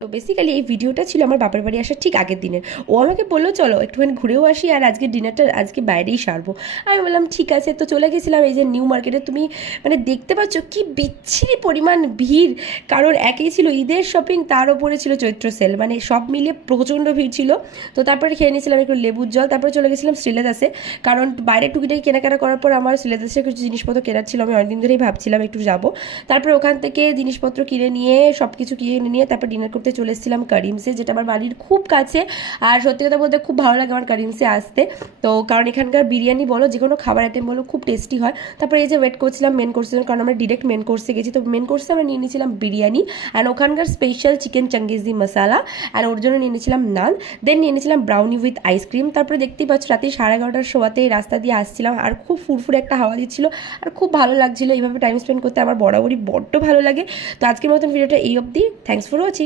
তো বেসিক্যালি এই ভিডিওটা ছিল আমার বাপের বাড়ি আসার ঠিক আগের দিনের। ও আমাকে বললো চলো একটুখানি ঘুরেও আসি, আর আজকে ডিনারটা আজকে বাইরেই সারবো। আমি বললাম ঠিক আছে। তো চলে গেছিলাম এই যে নিউ মার্কেটে। তুমি মানে দেখতে পাচ্ছ কি বিচ্ছিরি পরিমাণ ভিড়, কারণ একেই ছিল ঈদের শপিং, তার ওপরে ছিল চৈত্র সেল, মানে সব মিলিয়ে প্রচণ্ড ভিড় ছিল। তো তারপরে খেয়ে নিয়েছিলাম একটু লেবুর জল, তারপরে চলে গেছিলাম শ্রীলেদাসে, কারণ বাইরে টুকিটাকি কেনাকাটা করার পর আমার শ্রীলেদাসে কিছু জিনিসপত্র কেনার ছিল। আমি অনেকদিন ধরেই ভাবছিলাম একটু যাবো। তারপরে ওখান থেকে জিনিসপত্র কিনে নিয়ে সব কিছু কিনে নিয়ে তারপর ডিনার করতে চলে এসেছিলাম কারিমসে, যেটা আমার বাড়ির খুব কাছে। আর সত্যি কথা বলতে খুব ভালো লাগে আমার কারিমসে আসতে। তো কারণ এখানকার বিরিয়ানি বলো, যে কোনো খাবার আইটেম বলো, খুব টেস্টি হয়। তারপরে এই যে ওয়েট করছিলাম মেন কোর্সের জন্য, কারণ আমরা ডিরেক্ট মেন কোর্সে গেছি। তো মেন কোর্সে আমরা নিয়ে নিয়েছিলাম বিরিয়ানি অ্যান্ড ওখানকার স্পেশাল চিকেন চাঙ্গিজি মশালা, আর ওর জন্য নিয়ে নিয়েছিলাম নান। দেন নিয়ে নিয়েছিলাম ব্রাউনি উইথ আইসক্রিম। তারপরে দেখতেই পাচ্ছ রাতে 11:30টার শোয়াতে রাস্তা দিয়ে আসছিলাম, আর খুব ফুরফুরে একটা হাওয়া দিচ্ছিল, আর খুব ভালো লাগছিল। এইভাবে টাইম স্পেন্ড করতে আমার বরাবরই বড্ড ভালো লাগে। তো আজকের মতন ভিডিওটা এই অবধি। Thanks for watching.